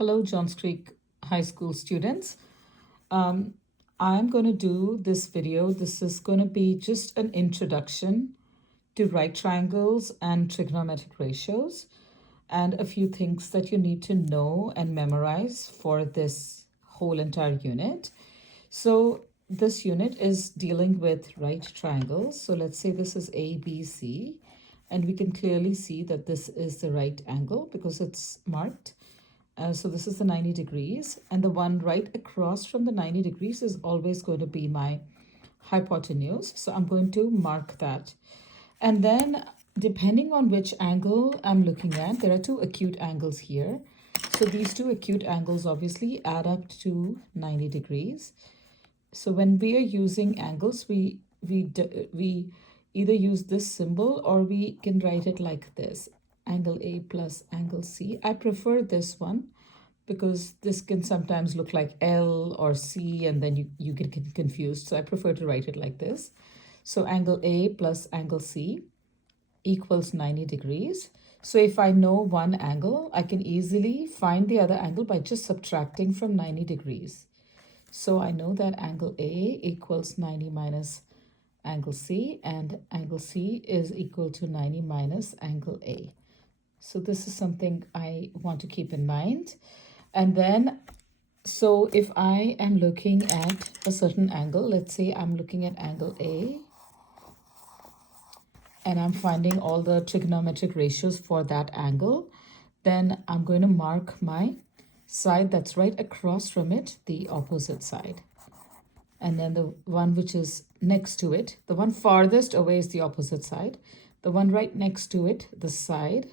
Hello, Johns Creek High School students. Um, I'm going to do this video. This is going to be just an introduction to right triangles and trigonometric ratios and a few things that you need to know and memorize for this whole entire unit. So this unit is dealing with right triangles. So let's say this is ABC, and we can clearly see that this is the right angle because it's marked. So this is the 90 degrees, and the one right across from the 90 degrees is always going to be my hypotenuse. So I'm going to mark that. And then depending on which angle I'm looking at, there are two acute angles here. So these two acute angles obviously add up to 90 degrees. So when we are using angles, we either use this symbol or we can write it like this: angle A plus angle C. I prefer this one because this can sometimes look like L or C and then you get confused. So I prefer to write it like this. So angle A plus angle C equals 90 degrees. So if I know one angle, I can easily find the other angle by just subtracting from 90 degrees. So I know that angle A equals 90 minus angle C, and angle C is equal to 90 minus angle A. So this is something I want to keep in mind. And then, so if I am looking at a certain angle, let's say I'm looking at angle A, and I'm finding all the trigonometric ratios for that angle, then I'm going to mark my side that's right across from it, the opposite side. And then the one which is next to it, the one farthest away is the opposite side. The one right next to it, the side,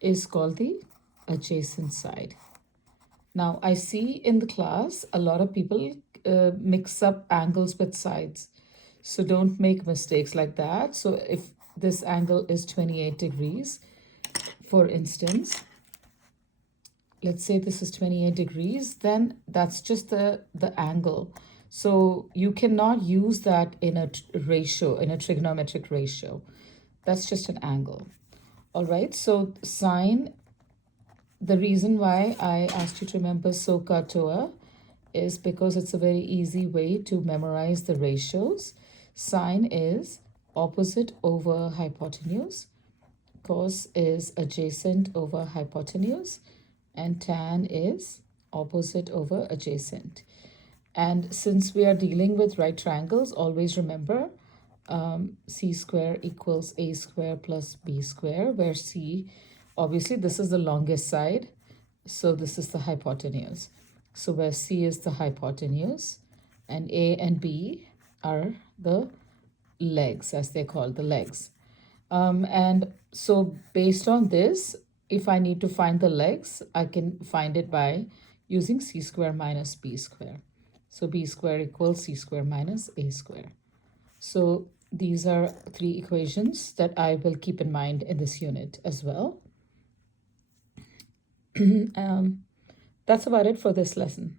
is called the adjacent side. Now, I see in the class a lot of people mix up angles with sides. So don't make mistakes like that. So if this angle is 28 degrees, for instance, let's say this is 28 degrees, then that's just the angle. So you cannot use that in a ratio, in a trigonometric ratio. That's just an angle. All right, so sine, the reason why I asked you to remember SOHCAHTOA is because it's a very easy way to memorize the ratios. Sine is opposite over hypotenuse. Cos is adjacent over hypotenuse. And tan is opposite over adjacent. And since we are dealing with right triangles, always remember c square equals a square plus b square, where c, obviously this is the longest side, so this is the hypotenuse. So where c is the hypotenuse and a and b are the legs, as they're called, the legs. And so based on this, if I need to find the legs, I can find it by using c square minus b square. So b square equals c square minus a square. So these are three equations that I will keep in mind in this unit as well. That's about it for this lesson.